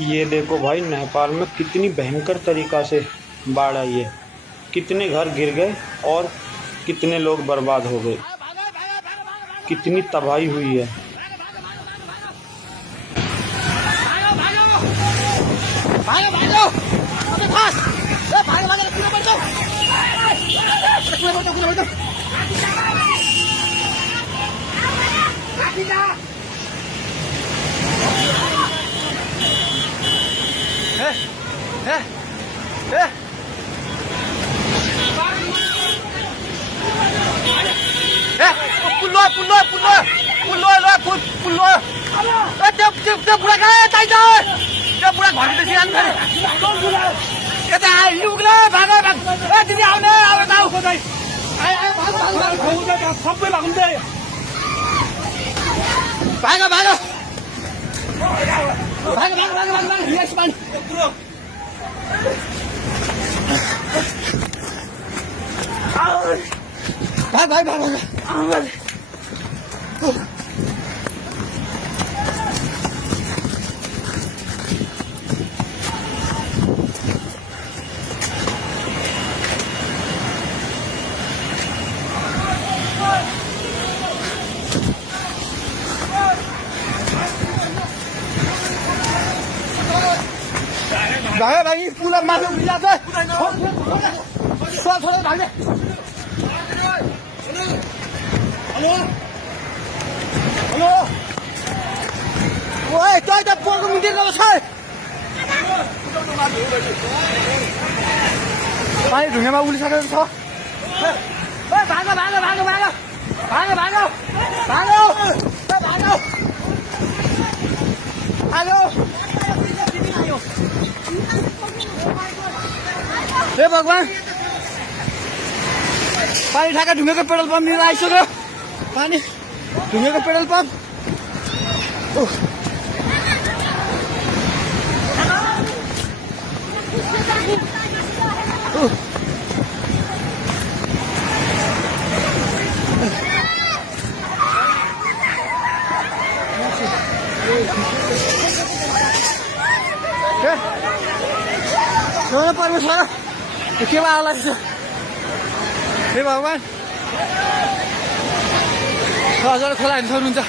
ये देखो भाई, नेपाल में कितनी भयंकर तरीक़ा से बाढ़ आई है। कितने घर गिर गए और कितने लोग बर्बाद हो गए। कितनी तबाही हुई है। त्यो बुढा कहाँ चाहिन्छ त्यो बुढा घरदेखि जान्छ यता लुग्ला भाग ए दिदी आउने आउने आऊ खोज्दै सबै भाग्दै भाग भाग भाग भाग भाग भाग यस मान भाग भाग भाग भाग भागे भागी पूरा मालूम मिल जाता है थोड़ा भागे हेलो हेलो ओए तो इधर पोको मिंटी का बस है पानी ढूंढे में उलिस आकर था ओए भागो भागो भागो भागो भागो भागो भागो भागो हेलो हे भगवान पानी ठाका ढुङ्गेको पेट्रोल पम्प लिएर आइसक्यो पानी ढुङ्गेको पेट्रोल पम्प परमेश्वर के आला हे भगवान हजुर खोला हेर्नु सक्नुहुन्छ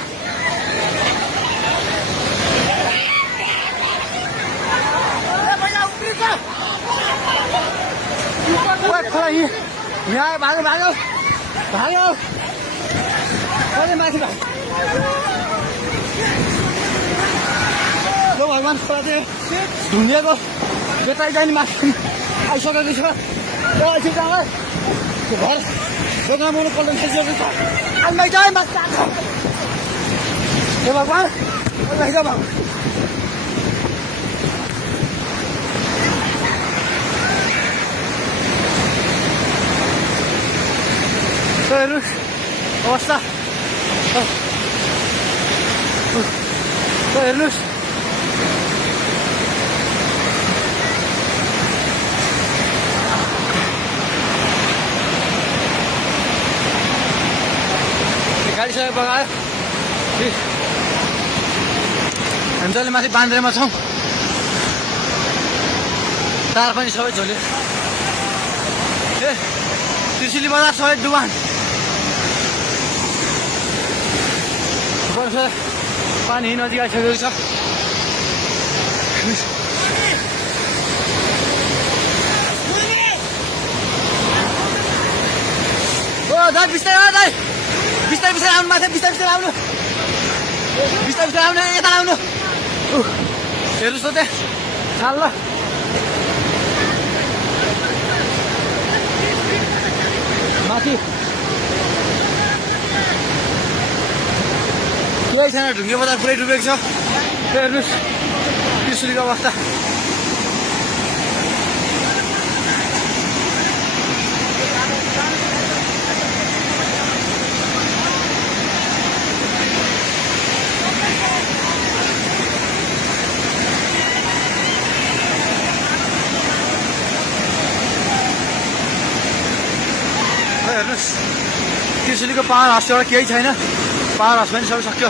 खोला यहाँ भागो भागो भागो माथि भगवान खोला चाहिँ ढुङ्गेको बेटाइ जाने माथि आइसकेको छ एकछिन जाँदा घर दोकान बनाउनु पल्ट खाइसकेको छ आइमाइ जाए माथि हे भगवान भगवान हेर्नुहोस् अवस्था हेर्नुहोस् गाडीसँग बगायो हामी जसले माथि बान्द्रेमा छौँ तार पनि सबै झोल्यो ए त्रिशुली बजार सबै डुबान पानी नजिक आइसकेको छ ओ दाइ बिस्तारै दाइ बिस्तारै बिस्तारै आउनु माथि बिस्तारै बिस्तारै आउनु बिस्तारै बिस्तारै आउनु यता आउनु हेर्नुहोस् त त्यहाँ छाल ल माथि केही छैन ढुङ्गे बजार पुरै डुबेको छ हेर्नुहोस् त्रिशुलीको अवस्था हेर्नुहोस् त्रिशुलीको पावर हाउसबाट केही छैन पावर हाउस पनि सबै सक्यो